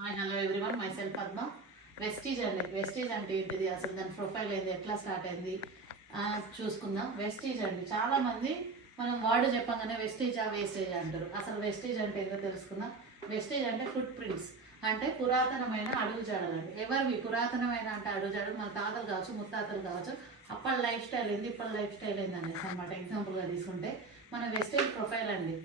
Hi hello everyone, my self Padma. Vestige అండి. Vestige అంటే ఏంటిది, అసలు దాని ప్రొఫైల్ ఏంది, ఎట్లా స్టార్ట్ అయింది చూసుకుందాం. వెస్టీజ్ అండి, చాలామంది మనం వర్డ్ చెప్పగానే వెస్టీజా వేస్టేజ్ అంటారు. అసలు వెస్టీజ్ అంటే ఏంటో తెలుసుకుందాం. వెస్టీజ్ అంటే ఫుట్ ప్రింట్స్, అంటే పురాతనమైన అడుగుజాడలు అండి. ఎవరివి పురాతనమైన అంటే అడుగుజాడలు, మన తాతలు కావచ్చు, ముత్తాతలు కావచ్చు, అప్పటి లైఫ్ స్టైల్ ఏంది, ఇప్పటి లైఫ్ స్టైల్ ఏంది అనేసి అనమాట. ఎగ్జాంపుల్గా తీసుకుంటే మన వెస్టేజ్ ప్రొఫైల్ అండి.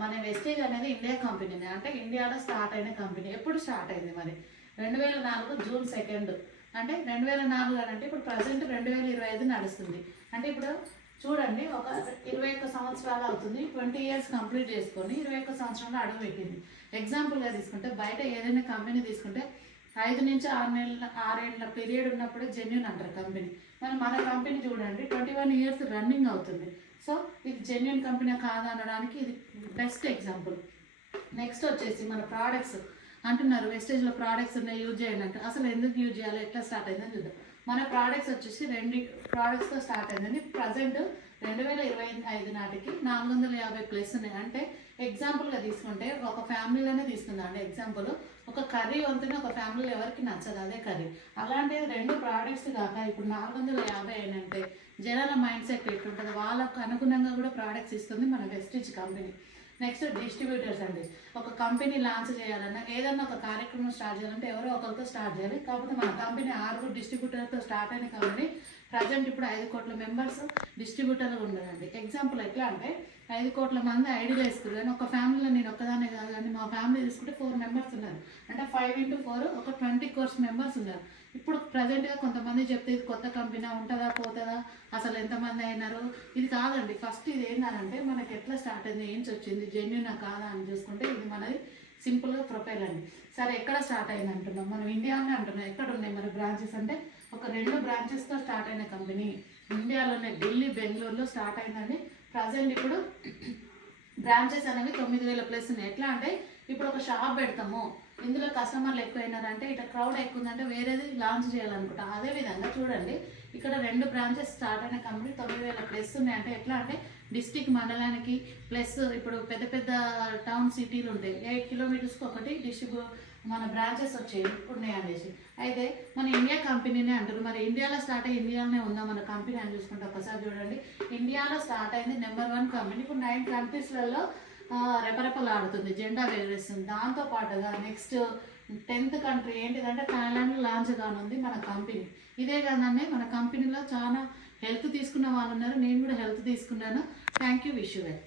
మన వెస్టేజ్ అనేది ఇండియా కంపెనీనే, అంటే ఇండియాలో స్టార్ట్ అయిన కంపెనీ. ఎప్పుడు స్టార్ట్ అయింది మరి? 2004 జూన్ 2. అంటే 2004 అంటే ఇప్పుడు ప్రజెంట్ 2025 నడుస్తుంది. అంటే ఇప్పుడు చూడండి, ఒక 21 సంవత్సరాలు అవుతుంది. 20 ఇయర్స్ కంప్లీట్ చేసుకొని 21 సంవత్సరంలో అడుగు పెట్టింది. ఎగ్జాంపుల్గా తీసుకుంటే బయట ఏదైనా కంపెనీ తీసుకుంటే 5 నుంచి 6 ఏళ్ళ పీరియడ్ ఉన్నప్పుడే జెన్యున్ అంటారు కంపెనీ. మరి మన కంపెనీ చూడండి 21 ఇయర్స్ రన్నింగ్ అవుతుంది. సో ఇది జెన్యున్ కంపెనీ కాదా అనడానికి ఇది బెస్ట్ ఎగ్జాంపుల్. నెక్స్ట్ వచ్చేసి మన ప్రోడక్ట్స్ అంటున్నారు, వెస్టేజ్లో ప్రోడక్ట్స్ ఉన్నాయి, యూజ్ చేయండి అంటే అసలు ఎందుకు యూజ్ చేయాలి, ఎట్లా స్టార్ట్ అయిందని చూద్దాం. మన ప్రోడక్ట్స్ వచ్చేసి 2 ప్రోడక్ట్స్తో స్టార్ట్ అయిందండి. ప్రజెంట్ 2025 నాటికి 450+ ఉన్నాయి. అంటే ఎగ్జాంపుల్గా తీసుకుంటే ఒక ఫ్యామిలీలోనే తీసుకుందాం అండి. ఎగ్జాంపుల్, ఒక కర్రీ వంతునే ఒక ఫ్యామిలీలో ఎవరికి నచ్చదు అదే కర్రీ. అలాంటిది 2 ప్రోడక్ట్స్ కాక ఇప్పుడు 450 అయినంటే జనాల మైండ్ సెట్ ఎట్లుంటుంది, వాళ్ళకు అనుగుణంగా కూడా ప్రోడక్ట్స్ ఇస్తుంది మన వెస్టీజ్ కంపెనీ. నెక్స్ట్ డిస్ట్రిబ్యూటర్స్ అండి. ఒక కంపెనీ లాంచ్ చేయాలన్నా, ఏదన్నా ఒక కార్యక్రమం స్టార్ట్ చేయాలంటే ఎవరో ఒకరితో స్టార్ట్ చేయాలి. కాకపోతే మన కంపెనీ 6 డిస్ట్రిబ్యూటర్తో స్టార్ట్ అయిన కంపెనీ. ప్రజెంట్ ఇప్పుడు 5 కోట్ల మెంబర్స్ డిస్ట్రిబ్యూటర్లు ఉన్నారండి. ఎగ్జాంపుల్ ఎట్లా అంటే 5 కోట్ల మంది ఐడీలు వేసుకున్నారు. కానీ ఒక ఫ్యామిలీలో నేను ఒక్కదానే కాదు, కానీ మా ఫ్యామిలీ తీసుకుంటే 4 మెంబర్స్ ఉన్నారు. అంటే 5 into 4 ఒక 20 crores మెంబర్స్ ఉన్నారు. ఇప్పుడు ప్రజెంట్గా కొంతమంది చెప్తే ఇది కొత్త కంపెనీ ఉంటుందా పోతుందా, అసలు ఎంతమంది అయినారు, ఇది కాదండి. ఫస్ట్ ఇది ఏంటంటే మనకి ఎట్లా స్టార్ట్ అయింది, ఏం వచ్చింది, జెన్యునా కాదా అని చూసుకుంటే ఇది మనది సింపుల్గా ప్రొఫైల్ అండి. సరే ఎక్కడ స్టార్ట్ అయింది అంటున్నాం, మనం ఇండియానే అంటున్నాం. ఎక్కడ ఉన్నాయి మరి బ్రాంచెస్ అంటే ఒక 2 బ్రాంచెస్తో స్టార్ట్ అయిన కంపెనీ ఇండియాలోనే, ఢిల్లీ, బెంగళూరులో స్టార్ట్ అయిందండి. ప్రజెంట్ ఇప్పుడు బ్రాంచెస్ అనేవి 9000+ ఉన్నాయి. ఎట్లా అంటే ఇప్పుడు ఒక షాప్ పెడతాము, ఇందులో కస్టమర్లు ఎక్కువైనారంటే ఇట్లా క్రౌడ్ ఎక్కువ ఉందంటే వేరేది లాంచ్ చేయాలనుకుంటా. అదేవిధంగా చూడండి, ఇక్కడ 2 బ్రాంచెస్ స్టార్ట్ అయిన కంపెనీ 9000+ ఉన్నాయి. అంటే ఎట్లా అంటే డిస్టిక్, మండలానికి ప్లస్ ఇప్పుడు పెద్ద పెద్ద టౌన్ సిటీలు ఉంటాయి, 8 కిలోమీటర్స్కి ఒకటి మన బ్రాంచెస్ వచ్చాయి ఉన్నాయి అనేసి. అయితే మన ఇండియా కంపెనీనే అంటారు. మరి ఇండియాలో స్టార్ట్ అయ్యి ఇండియాలోనే ఉందా మన కంపెనీ అని చూసుకుంటే ఒకసారి చూడండి, ఇండియాలో స్టార్ట్ అయింది నెంబర్ 1 కంపెనీ. ఇప్పుడు 9 కంట్రీస్లలో రెపరెపలాడుతుంది, జెండా ఎగరేస్తుంది. దాంతోపాటుగా నెక్స్ట్ 10th కంట్రీ ఏంటిదంటే థాయిలాండ్లో లాంచ్ కానుంది మన కంపెనీ. ఇదే కాదండి, మన కంపెనీలో చాలా హెల్త్ తీసుకున్న వాళ్ళు ఉన్నారు. నేను కూడా హెల్త్ తీసుకున్నాను. Thank you, wish you well.